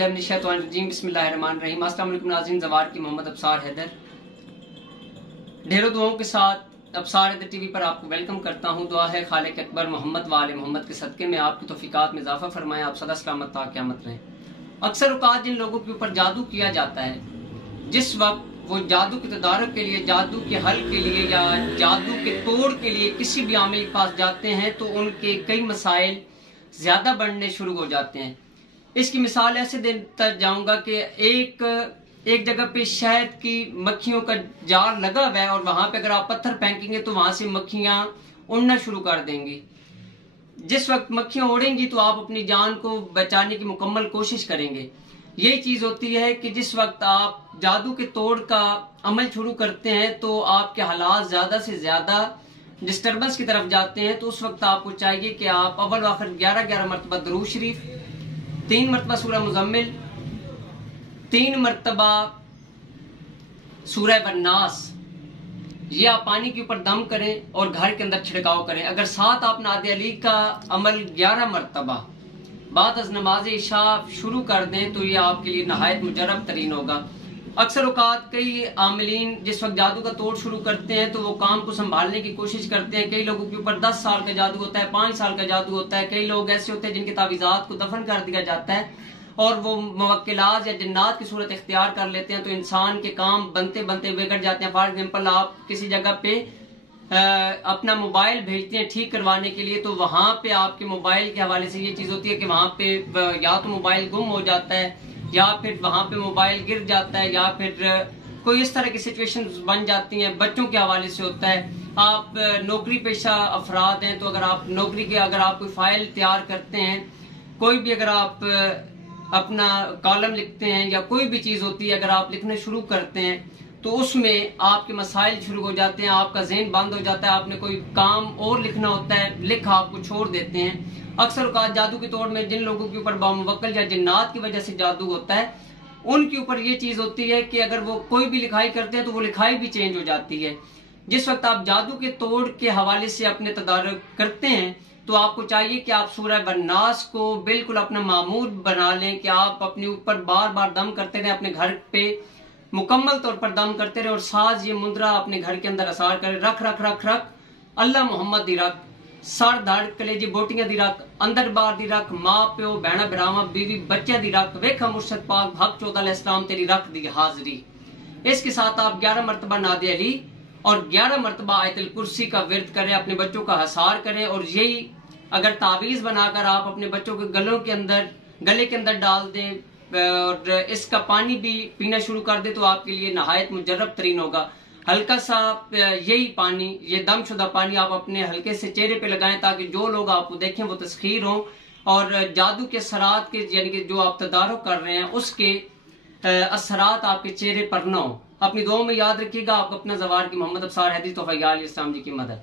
औज़ुबिल्लाहिमिनश्शैतानिर्रजीम बिस्मिल्लाहिर्रहमानिर्रहीम। अस्सलाम वालेकुम नाज़रीन, ज़वार की मोहम्मद अब्सार हैदर ढेरों दुआओं के साथ अब्सार हैदर टीवी पर आपको वेलकम करता हूँ। दुआ है खालिक अकबर मोहम्मद वाले मोहम्मद के सदके में आपकी तौफीकात में इजाफा फरमाए, आप सदा सलामत ता क़यामत रहें। अक्सर औक़ात जिन लोगों के ऊपर जादू किया जाता है, जिस वक्त वो जादू के तदारुक के लिए, जादू के हल के लिए या जादू के तोड़ के लिए किसी भी आमिल के पास जाते हैं तो उनके कई मसाइल ज्यादा बढ़ने शुरू हो जाते हैं। इसकी मिसाल ऐसे देता जाऊंगा कि एक जगह पे शहद की मक्खियों का जाल लगा हुआ है और वहां पे अगर आप पत्थर फेंकेंगे तो वहां से मक्खियां उड़ना शुरू कर देंगी। जिस वक्त मक्खियां उड़ेंगी तो आप अपनी जान को बचाने की मुकम्मल कोशिश करेंगे। यही चीज होती है कि जिस वक्त आप जादू के तोड़ का अमल शुरू करते हैं तो आपके हालात ज्यादा से ज्यादा डिस्टर्बेंस की तरफ जाते हैं। तो उस वक्त आपको चाहिए कि आप अव्वल आखिर 11 मरतबा दरूद शरीफ, 3 मरतबा सूरह मुज़म्मिल, 3 मरतबा सूरह वन्नास, ये आप पानी के ऊपर दम करें और घर के अंदर छिड़काव करें। अगर साथ आप नादे अली का अमल 11 मरतबा बाद अज नमाज इशा शुरू कर दें तो ये आपके लिए नहायत मुजरब तरीन होगा। अक्सर औकात कई आमिलीन जिस वक्त जादू का तोड़ शुरू करते हैं तो वो काम को संभालने की कोशिश करते हैं। कई लोगों के ऊपर 10 साल का जादू होता है, 5 साल का जादू होता है। कई लोग ऐसे होते हैं जिनके तावीज़ात को दफन कर दिया जाता है और वो मुवक्किलात या जिन्नात की सूरत इख्तियार कर लेते हैं तो इंसान के काम बनते बनते बिगड़ जाते हैं। फॉर एग्जाम्पल, आप किसी जगह पे अपना मोबाइल भेजते हैं ठीक करवाने के लिए तो वहां पे आपके मोबाइल के हवाले से ये चीज होती है कि वहां पे या तो मोबाइल गुम हो जाता है या फिर वहां पे मोबाइल गिर जाता है या फिर कोई इस तरह की सिचुएशन बन जाती हैं। बच्चों के हवाले से होता है। आप नौकरी पेशा अफराद हैं तो अगर आप नौकरी के अगर आप कोई फाइल तैयार करते हैं, कोई भी अगर आप अपना कॉलम लिखते हैं या कोई भी चीज होती है अगर आप लिखना शुरू करते हैं तो उसमें आपके मसाइल शुरू हो जाते हैं, आपका ज़हन बंद हो जाता है। आपने कोई काम और लिखना होता है, लिख आपको छोड़ देते हैं। अक्सर औक़ात जादू के तौर में जिन लोगों के ऊपर बामुवक्किल या जिन्नात की वजह से जादू होता है उनके ऊपर ये चीज होती है कि अगर वो कोई भी लिखाई करते हैं तो वो लिखाई भी चेंज हो जाती है। जिस वक्त आप जादू के तोड़ के हवाले से अपने तदारुक करते हैं तो आपको चाहिए कि आप सूरह वन्नास को बिल्कुल अपना मामूल बना लें कि आप अपने ऊपर बार बार दम करते रहें, अपने घर पे मुकम्मल तौर पर दम करते रहे और साज ये मुद्रा अपने घर के अंदर असर करे। रख रख रख रख अल्लाह मोहम्मद दी रख, सर धड़ कलेजी बोटियां दी रख, अंदर बार दी रख, माँ प्यो भैणा भरावा बीवी बच्चे दी रख, वेखा मुर्शद पाक भक चौदह अलैहिस्सलाम तेरी रख दी हाजरी। इसके साथ आप 11 मरतबा नादे अली और 11 मरतबा आयतुल कुर्सी का विर्द करें, अपने बच्चों का हसार करें और यही अगर तावीज बनाकर आप अपने बच्चों के गले के अंदर डाल दें और इसका पानी भी पीना शुरू कर दे तो आपके लिए नहायत मुजर्रब तरीन होगा। हल्का सा यही पानी, ये दमशुदा पानी आप अपने हल्के से चेहरे पे लगाएं ताकि जो लोग आपको देखें वो तस्खीर हो और जादू के असरात के यानी कि जो आप तदारुक कर रहे हैं उसके असरात आपके चेहरे पर न हो। अपनी दुआओं में याद रखिएगा। आप अपना ज़वार की मोहम्मद अब्सार हैदर तोफ़ा इस्लाम जी की मदद।